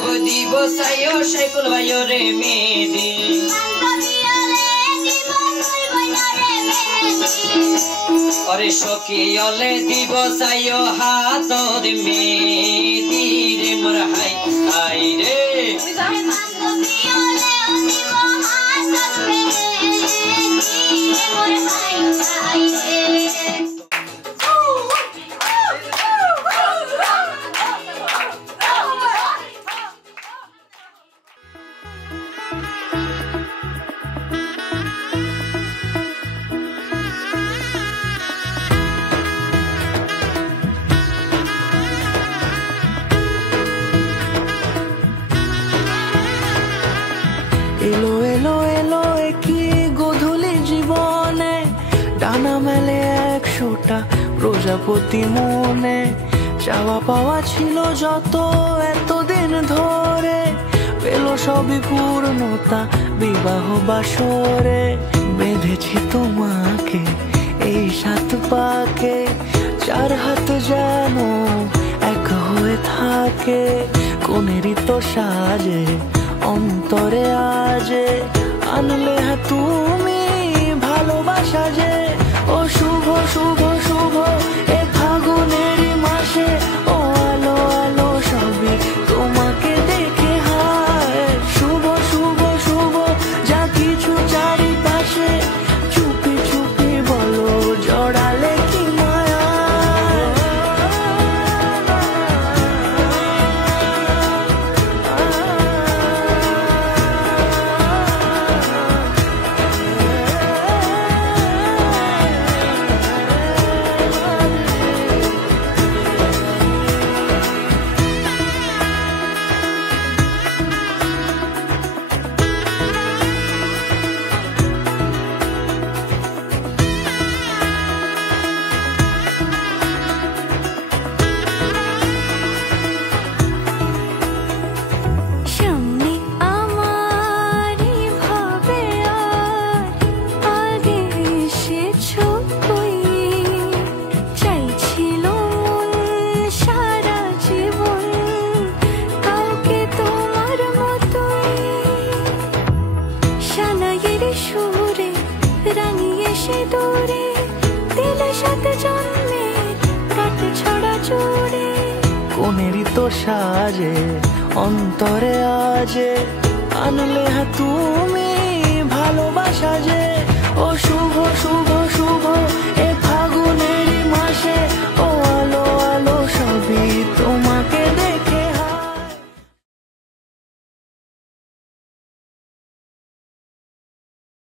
বান্ধব দিব সাইও সাইকুল ভাইও রে মেহেদি অরে সখিয়লে দিব সাইও হাতর মেহেদি রে মোর হাই হাই রে এলো এলো এলো কি গোধূলি জীবনে ডানা মেলে 100টা প্রজাপতি মনে চাওয়া পাওয়া ছিল যত এতদিন ধরে পেল সবই পূর্ণতা বিবাহ বাসরে বেঁধেছি তোমাকে এই 7 পাকে 4 হাত যেন এক হয়ে থাকে কোনেরই তো সাজে অন্তরে আজে আনলে তুমি ভালোবাসা যে ও শুভ শুভ শুভ এ ফাগুনেরই মাসে ও আলো আলো সবই তোমাকে দেখে হায় শুভ শুভ শুভ যা কিছু চারিপাশে চুপি চুপি বলো জড়ালে কি মায়া কোনেরই তো সাজে অন্তরে আজে আনলে তুমি ভালোবাসা যে ও শুভ শুভ শুভ এ